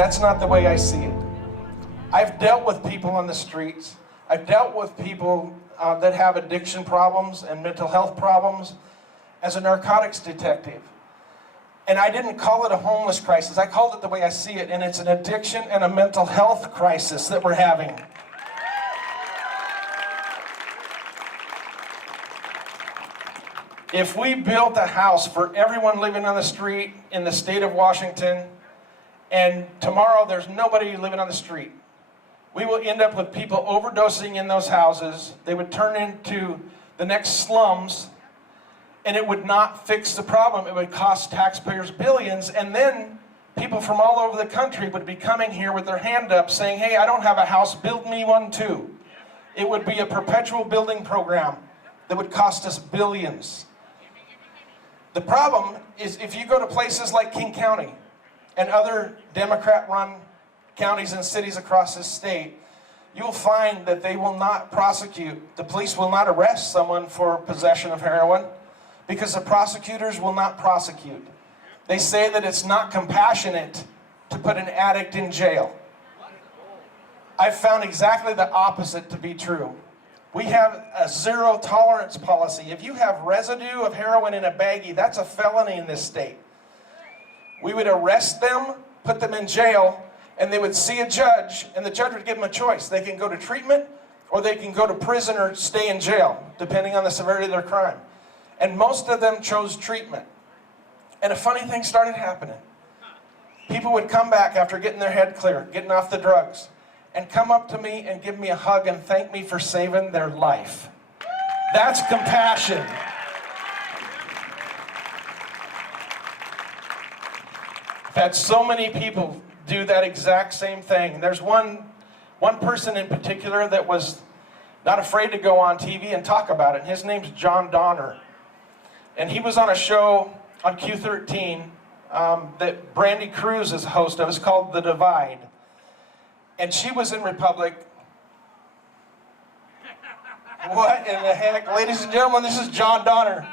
That's not the way I see it. I've dealt with people on the streets. I've dealt with people that have addiction problems and mental health problems as a narcotics detective. And I didn't call it a homeless crisis. I called it the way I see it, and it's an addiction and a mental health crisis that we're having. If we built a house for everyone living on the street in the state of Washington, and tomorrow there's nobody living on the street, we will end up with people overdosing in those houses. They would turn into the next slums, and it would not fix the problem. It would cost taxpayers billions, and then people from all over the country would be coming here with their hand up saying, hey, I don't have a house, build me one too. It would be a perpetual building program that would cost us billions. The problem is if you go to places like King County and other Democrat-run counties and cities across this state, you'll find that they will not prosecute. The police will not arrest someone for possession of heroin because the prosecutors will not prosecute. They say that it's not compassionate to put an addict in jail. I've found exactly the opposite to be true. We have a zero tolerance policy. If you have residue of heroin in a baggie, that's a felony in this state. We would arrest them, put them in jail, and they would see a judge, and the judge would give them a choice. They can go to treatment, or they can go to prison or stay in jail, depending on the severity of their crime. And most of them chose treatment. And a funny thing started happening. People would come back after getting their head clear, getting off the drugs, and come up to me and give me a hug and thank me for saving their life. That's compassion. I've had so many people do that exact same thing. There's one person in particular that was not afraid to go on TV and talk about it. His name's John Donner. And he was on a show on Q13 that Brandy Cruz is the host of. It's called The Divide. And she was in Republic. What in the heck? Ladies and gentlemen, this is John Donner.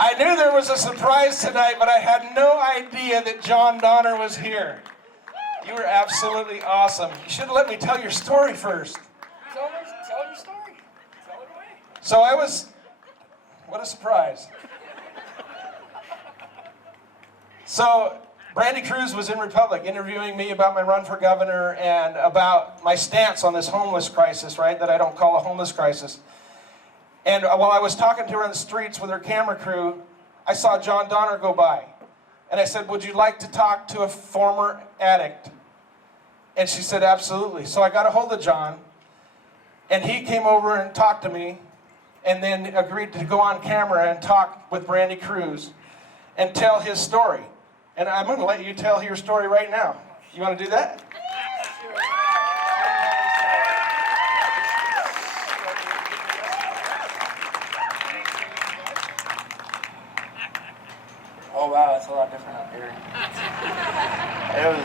I knew there was a surprise tonight, but I had no idea that John Donner was here. You were absolutely awesome. You should have let me tell your story first. Tell your story. Tell it away. So what a surprise. So Brandy Cruz was in Republic interviewing me about my run for governor and about my stance on this homeless crisis, right, that I don't call a homeless crisis. And while I was talking to her on the streets with her camera crew, I saw John Donner go by. And I said, would you like to talk to a former addict? And she said, absolutely. So I got a hold of John, and he came over and talked to me, and then agreed to go on camera and talk with Brandy Cruz and tell his story. And I'm going to let you tell your story right now. You want to do that? Oh wow, that's a lot different up here. It was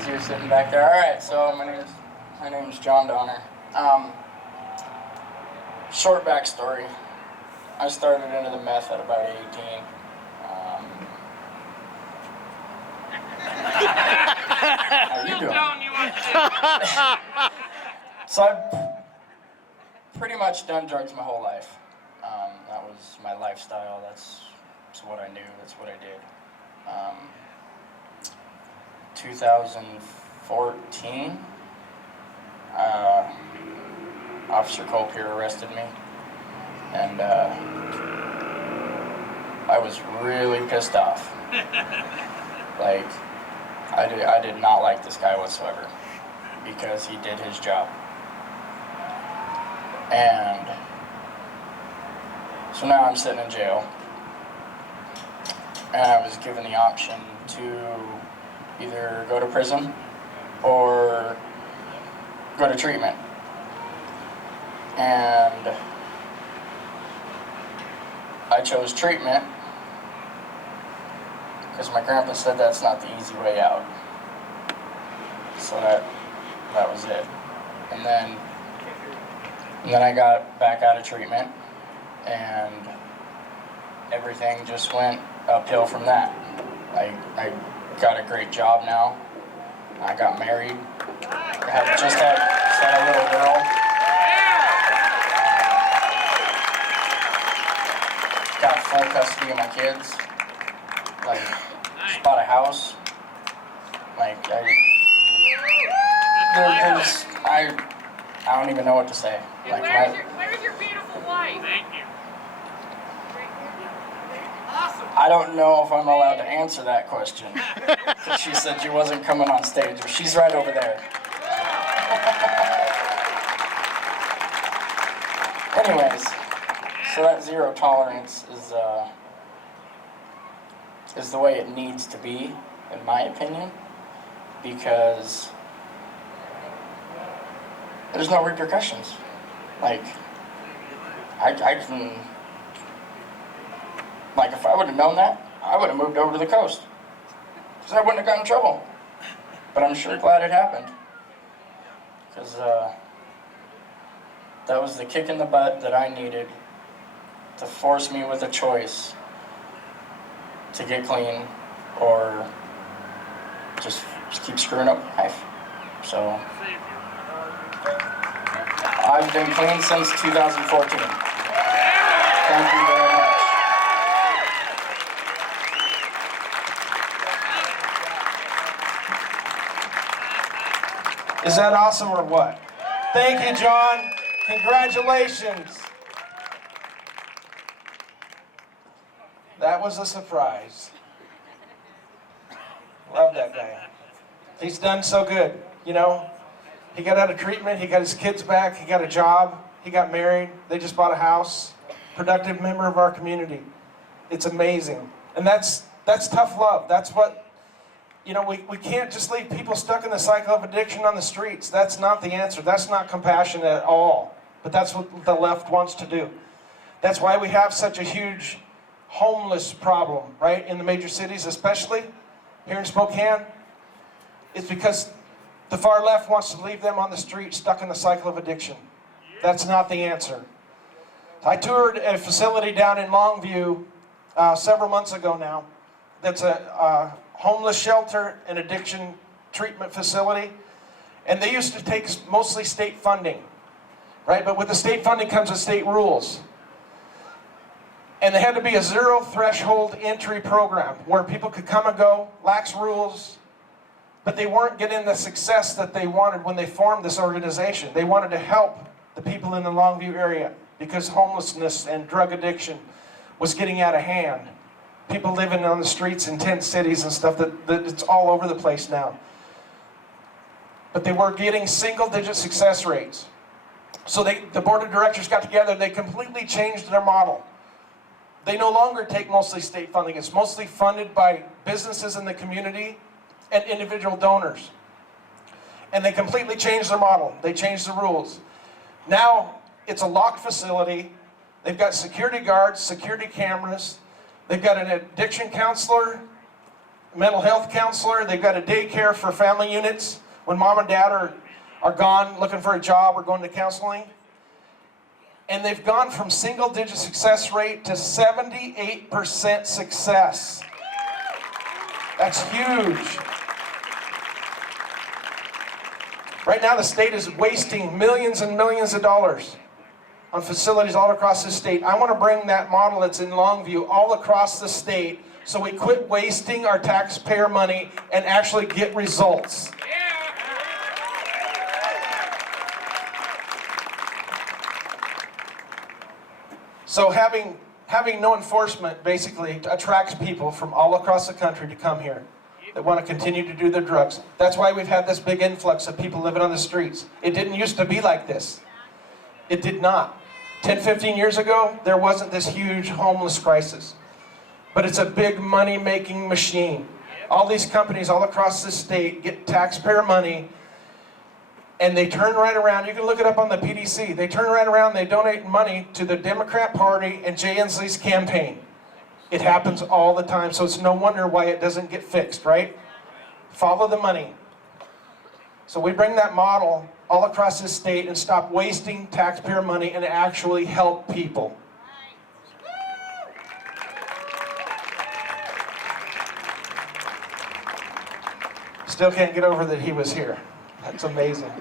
easier sitting back there. All right, so my name's John Donner. Short backstory. I started into the meth at about 18. How you doing? So I've pretty much done drugs my whole life. That was my lifestyle. That's what I knew. That's what I did. 2014, Officer Culp here arrested me, and I was really pissed off. Like, I did not like this guy whatsoever because he did his job. And so now I'm sitting in jail, and I was given the option to either go to prison or go to treatment. And I chose treatment because my grandpa said that's not the easy way out. So that was it. And then I got back out of treatment, and everything just went uphill from that. I got a great job now. I got married. Just had a little girl. Got full custody of my kids. Like, just bought a house. Like, I don't even know what to say. Like, where's your beautiful wife? Thank you. Awesome. I don't know if I'm allowed to answer that question. She said she wasn't coming on stage, but she's right over there. Anyways, so that zero tolerance is the way it needs to be, in my opinion, because there's no repercussions. Like, I can, like, if I would have known that, I would have moved over to the coast, because I wouldn't have gotten in trouble. But I'm sure glad it happened, because that was the kick in the butt that I needed to force me with a choice to get clean or just keep screwing up life. So I've been clean since 2014. Thank you very much. Is that awesome or what? Thank you, John. Congratulations. That was a surprise. Love that guy. He's done so good, you know. He got out of treatment, he got his kids back, he got a job, he got married, they just bought a house. Productive member of our community. It's amazing. And that's tough love. That's what, you know, we can't just leave people stuck in the cycle of addiction on the streets. That's not the answer. That's not compassion at all. But that's what the left wants to do. That's why we have such a huge homeless problem, right, in the major cities, especially here in Spokane. It's because the far left wants to leave them on the street stuck in the cycle of addiction. That's not the answer. I toured a facility down in Longview several months ago now. That's a homeless shelter and addiction treatment facility. And they used to take mostly state funding, right? But with the state funding comes the state rules. And there had to be a zero threshold entry program where people could come and go, lax rules, but they weren't getting the success that they wanted when they formed this organization. They wanted to help the people in the Longview area because homelessness and drug addiction was getting out of hand. People living on the streets in tent cities and stuff, that it's all over the place now. But they were getting single-digit success rates. So the board of directors got together, they completely changed their model. They no longer take mostly state funding. It's mostly funded by businesses in the community and individual donors. And they completely changed their model. They changed the rules. Now it's a locked facility. They've got security guards, security cameras. They've got an addiction counselor, mental health counselor. They've got a daycare for family units when mom and dad are gone looking for a job or going to counseling. And they've gone from single-digit success rate to 78% success. That's huge. Right now, the state is wasting millions and millions of dollars on facilities all across the state. I want to bring that model that's in Longview all across the state so we quit wasting our taxpayer money and actually get results. So having no enforcement basically attracts people from all across the country to come here that want to continue to do their drugs. That's why we've had this big influx of people living on the streets. It didn't used to be like this. It did not. 10, 15 years ago, there wasn't this huge homeless crisis. But it's a big money-making machine. All these companies all across the state get taxpayer money, and they turn right around. You can look it up on the PDC. They turn right around, they donate money to the Democrat Party and Jay Inslee's campaign. It happens all the time, so it's no wonder why it doesn't get fixed, right? Follow the money. So we bring that model all across the state and stop wasting taxpayer money and actually help people. Still can't get over that he was here. That's amazing.